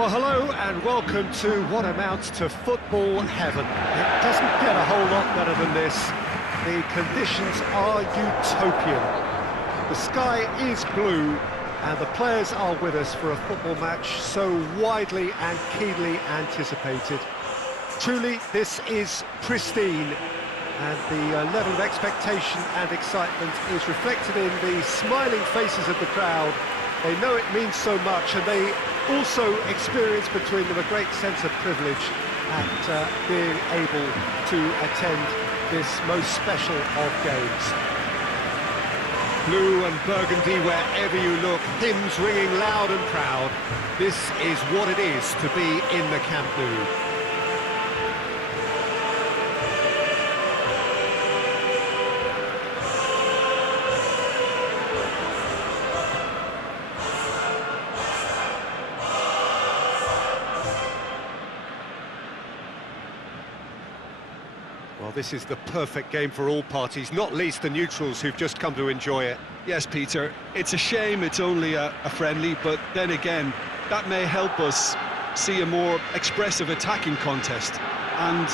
Well, hello and welcome to what amounts to football heaven. It doesn't get a whole lot better than this. The conditions are utopian. The sky is blue and the players are with us for a football match so widely and keenly anticipated. Truly, this is pristine, and the level of expectation and excitement is reflected in the smiling faces of the crowd. They know it means so much, and they also experience between them a great sense of privilege at being able to attend this most special of games. Blue and burgundy wherever you look, hymns ringing loud and proud. This is what it is to be in the Camp Nou. Well, this is the perfect game for all parties, not least the neutrals who've just come to enjoy it. Yes, Peter, it's a shame it's only a friendly, but then again, that may help us see a more expressive attacking contest. And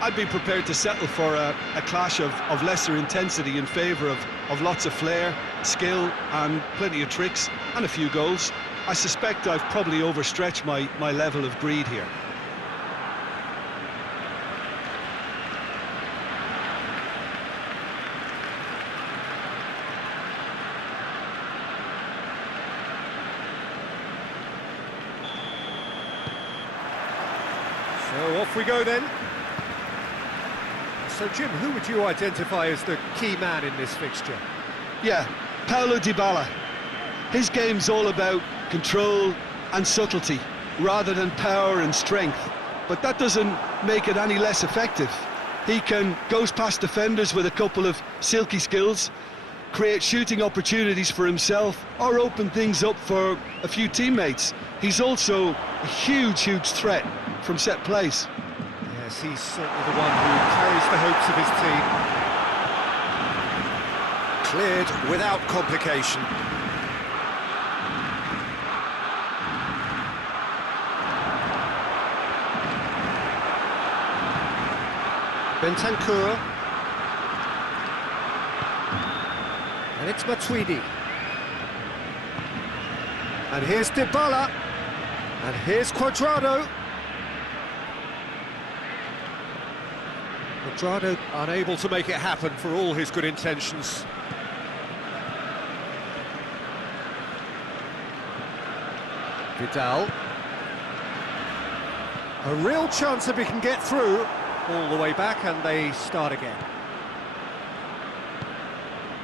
I'd be prepared to settle for a clash of lesser intensity in favour of lots of flair, skill and plenty of tricks and a few goals. I suspect I've probably overstretched my level of greed here. So off we go then. So Jim, who would you identify as the key man in this fixture? Yeah, Paulo Dybala. His game's all about control and subtlety, rather than power and strength. But that doesn't make it any less effective. He can goes past defenders with a couple of silky skills, create shooting opportunities for himself, or open things up for a few teammates. He's also a huge threat from set plays. Yes, he's certainly the one who carries the hopes of his team. Cleared without complication. Bentancur. And it's Matuidi. And here's Dybala. And here's Cuadrado. Cuadrado unable to make it happen for all his good intentions. Vidal. A real chance if he can get through. All the way back and they start again.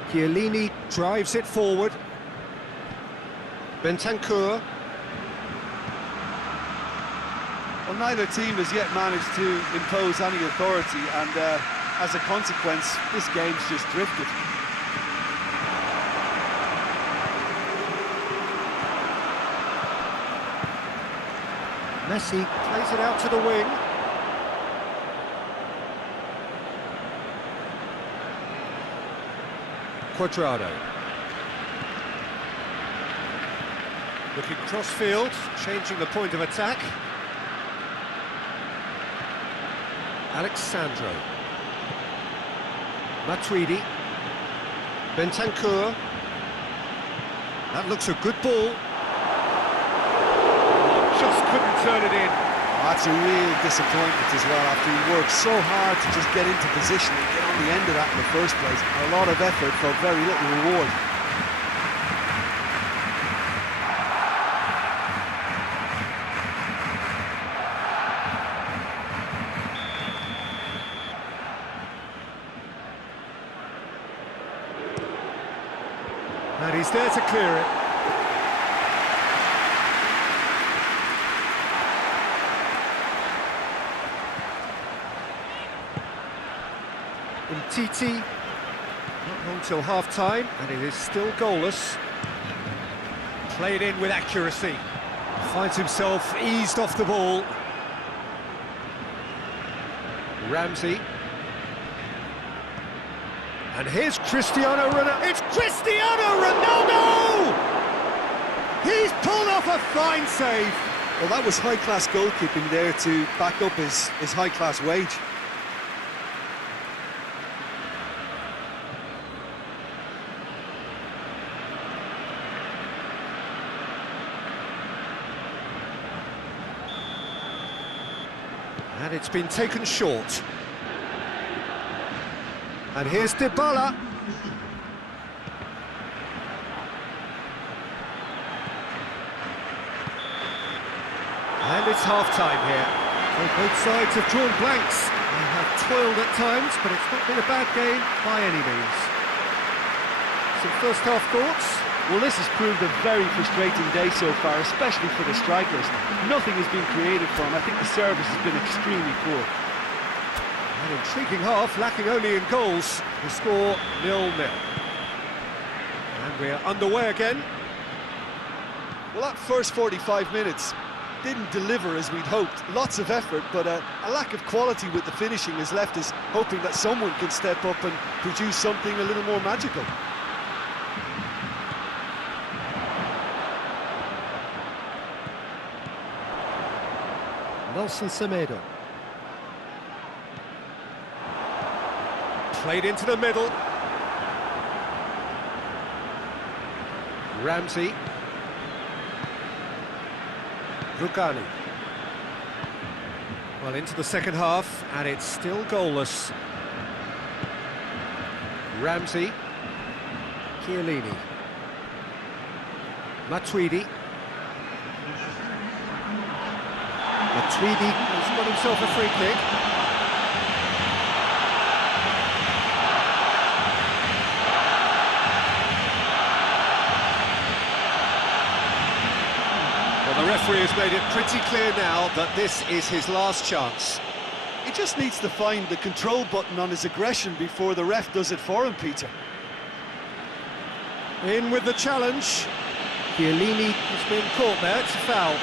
Chiellini drives it forward. Bentancur. Well, neither team has yet managed to impose any authority, and as a consequence, this game's just drifted. Messi plays it out to the wing. Cuadrado. Looking cross-field, changing the point of attack. Alexandro. Matuidi. Bentancur. That looks a good ball. Just couldn't turn it in. That's a real disappointment as well, after he worked so hard to just get into position and get on the end of that in the first place. A lot of effort for very little reward. And he's there to clear it. Titi, not long till half-time, and it is still goalless. Played in with accuracy. Finds himself eased off the ball. Ramsey. And here's Cristiano Ronaldo. It's Cristiano Ronaldo! He's pulled off a fine save. Well, that was high-class goalkeeping there to back up his high-class wage. And it's been taken short. And here's Dybala. And it's half-time here. Well, both sides have drawn blanks. They have toiled at times, but it's not been a bad game by any means. Some first-half thoughts? Well, this has proved a very frustrating day so far, especially for the strikers. Nothing has been created for them. I think the service has been extremely poor. An intriguing half, lacking only in goals. The score 0-0. And we're underway again. Well, that first 45 minutes didn't deliver as we'd hoped. Lots of effort, but a lack of quality with the finishing has left us hoping that someone can step up and produce something a little more magical. Nelson Semedo. Played into the middle. Ramsey. Rugani. Well, into the second half, and it's still goalless. Ramsey. Chiellini. Matuidi. Matuidi has got himself a free kick. Well, the referee has made it pretty clear now that this is his last chance. He just needs to find the control button on his aggression before the ref does it for him, Peter. In with the challenge. Chiellini has been caught there, it's a foul.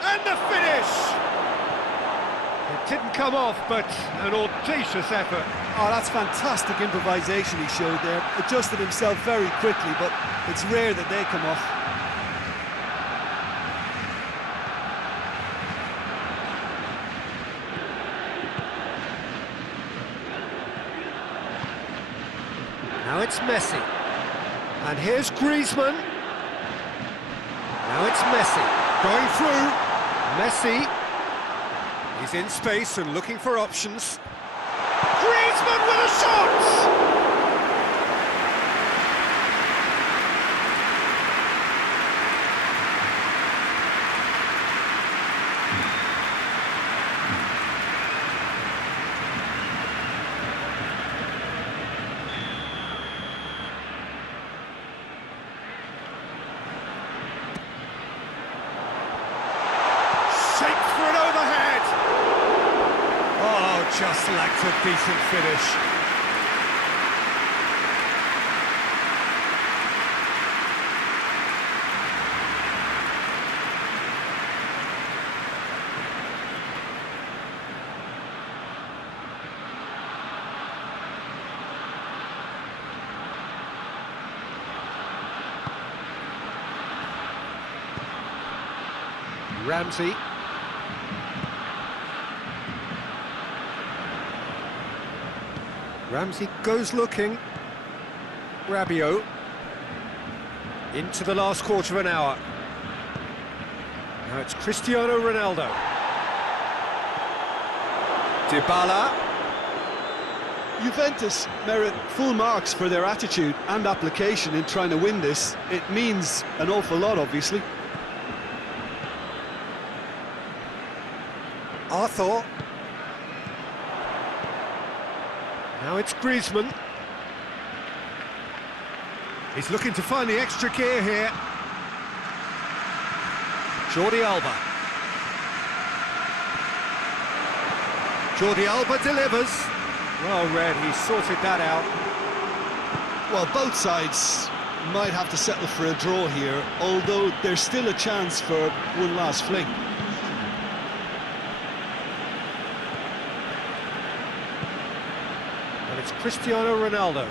And the finish! It didn't come off, but an audacious effort. Oh, that's fantastic improvisation he showed there. Adjusted himself very quickly, but it's rare that they come off. Now it's Messi. And here's Griezmann. Now it's Messi. Going through. Messi. He's in space and looking for options. Griezmann with a shot! Shaped for an overhead. Oh, just lacked a decent finish. Ramsey. Ramsey goes looking. Rabiot. Into the last quarter of an hour. Now it's Cristiano Ronaldo. Dybala. Juventus merit full marks for their attitude and application in trying to win this. It means an awful lot, obviously. Arthur. Now it's Griezmann. He's looking to find the extra gear here. Jordi Alba. Jordi Alba delivers. Well read, he sorted that out. Well, both sides might have to settle for a draw here, although there's still a chance for one last fling. And it's Cristiano Ronaldo.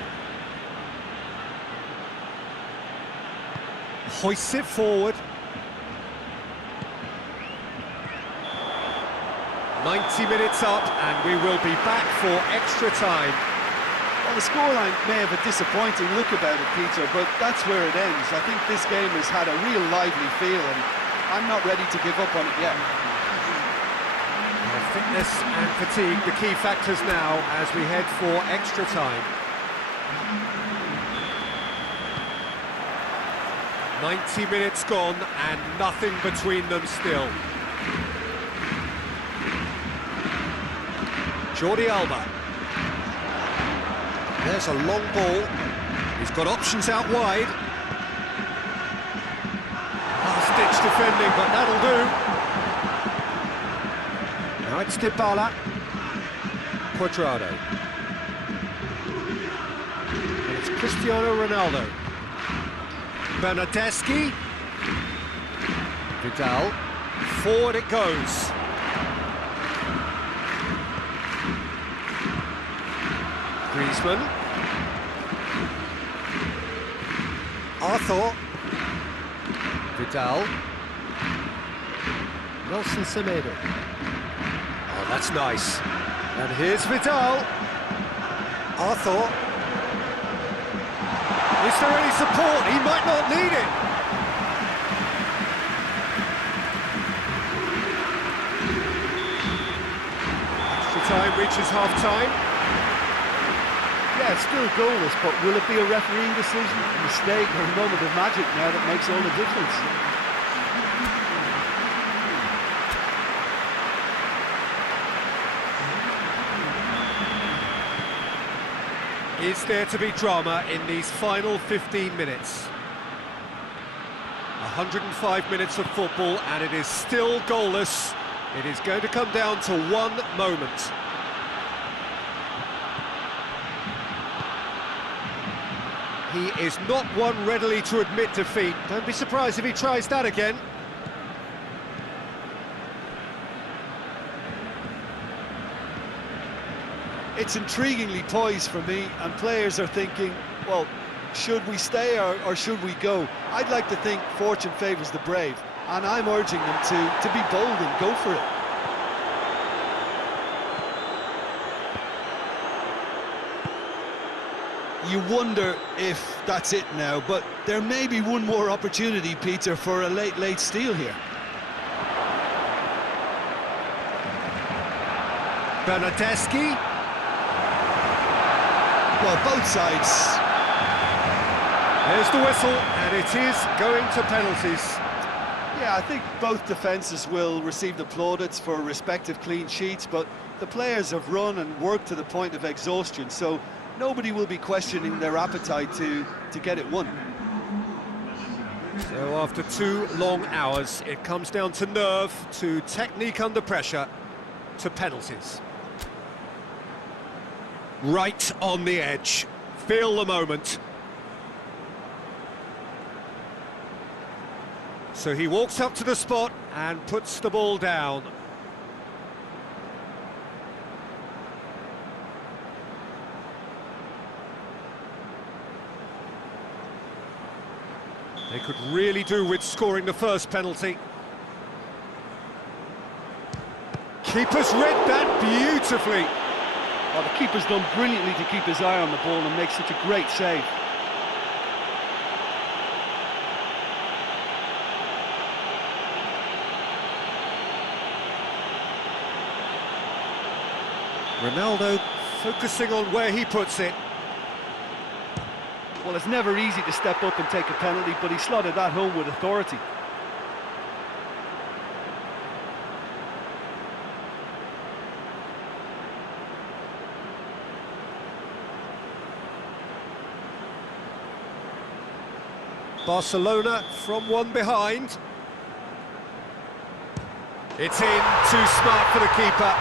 Hoists it forward. 90 minutes up, and we will be back for extra time. Well, the scoreline may have a disappointing look about it, Peter, but that's where it ends. I think this game has had a real lively feel, and I'm not ready to give up on it yet. Well, fitness and fatigue, the key factors now as we head for extra time. 90 minutes gone, and nothing between them still. Jordi Alba. There's a long ball. He's got options out wide. Last-ditch defending, but that'll do. Now it's Dybala. Cuadrado. And it's Cristiano Ronaldo. Bernardeschi. Vidal. Forward it goes. Griezmann. Arthur. Vidal. Nelson Semedo. Oh, that's nice. And here's Vidal. Arthur. Is there any support? He might not need it. Extra time reaches half-time. Yeah, it's still goalless, but will it be a refereeing decision, a mistake, or a moment of magic now that makes all the difference? Is there to be drama in these final 15 minutes? 105 minutes of football, and it is still goalless. It is going to come down to one moment. He is not one readily to admit defeat. Don't be surprised if he tries that again. It's intriguingly poised for me, and players are thinking, well, should we stay or should we go? I'd like to think fortune favours the brave, and I'm urging them to be bold and go for it. You wonder if that's it now, but there may be one more opportunity, Peter, for a late steal here. Bernardeschi. Well, both sides. There's the whistle, and it is going to penalties. Yeah, I think both defences will receive the plaudits for respective clean sheets, but the players have run and worked to the point of exhaustion, so nobody will be questioning their appetite to get it won. So after 2 long hours, it comes down to nerve, to technique under pressure, to penalties. Right on the edge. Feel the moment. So he walks up to the spot and puts the ball down. They could really do with scoring the first penalty. Keeper's read that beautifully. Well, the keeper's done brilliantly to keep his eye on the ball and make such a great save. Ronaldo focusing on where he puts it. Well, it's never easy to step up and take a penalty, but he slotted that home with authority. Barcelona from one behind. It's in, too smart for the keeper.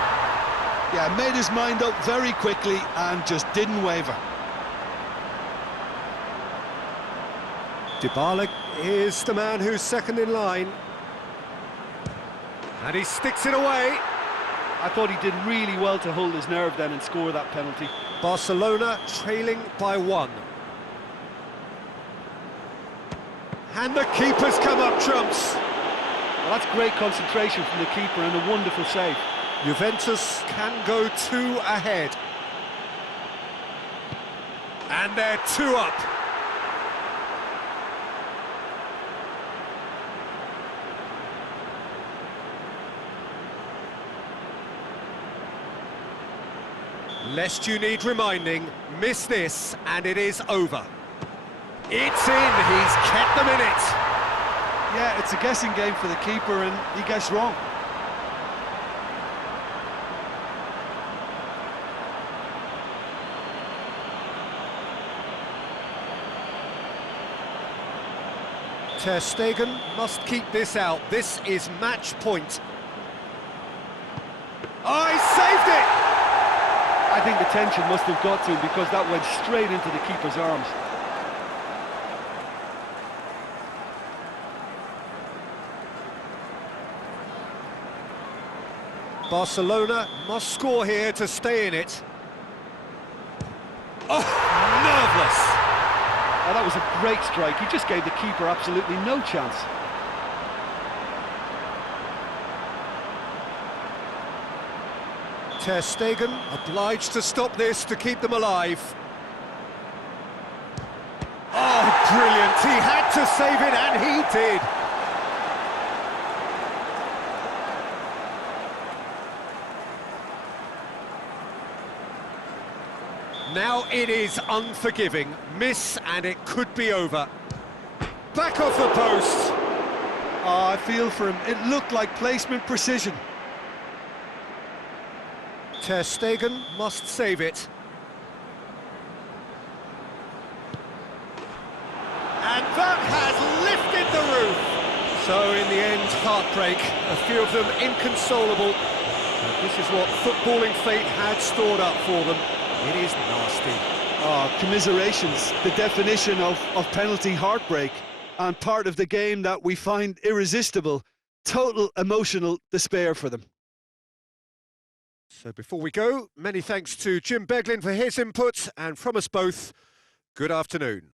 Yeah, made his mind up very quickly and just didn't waver. Dybala is the man who's second in line. And he sticks it away. I thought he did really well to hold his nerve then and score that penalty. Barcelona trailing by 1. And the keeper's come up trumps. Well, that's great concentration from the keeper and a wonderful save. Juventus can go 2 ahead. And they're 2 up. Lest you need reminding, miss this and it is over. It's in, he's kept them in it. Yeah, it's a guessing game for the keeper and he guessed wrong. Ter Stegen must keep this out. This is match point. Oh, he saved it! I think the tension must have got to him because that went straight into the keeper's arms. Barcelona must score here to stay in it. Oh, nerveless! Oh, that was a great strike. He just gave the keeper absolutely no chance. Ter Stegen obliged to stop this to keep them alive. Oh, brilliant! He had to save it, and he did. Now it is unforgiving. Miss, and it could be over. Back off the post. Oh, I feel for him. It looked like placement precision. Ter Stegen must save it. And that has lifted the roof. So in the end, heartbreak. A few of them inconsolable. But this is what footballing fate had stored up for them. It is nasty. Oh, commiserations, the definition of penalty heartbreak, and part of the game that we find irresistible. Total emotional despair for them. So before we go, many thanks to Jim Beglin for his input, and from us both, good afternoon.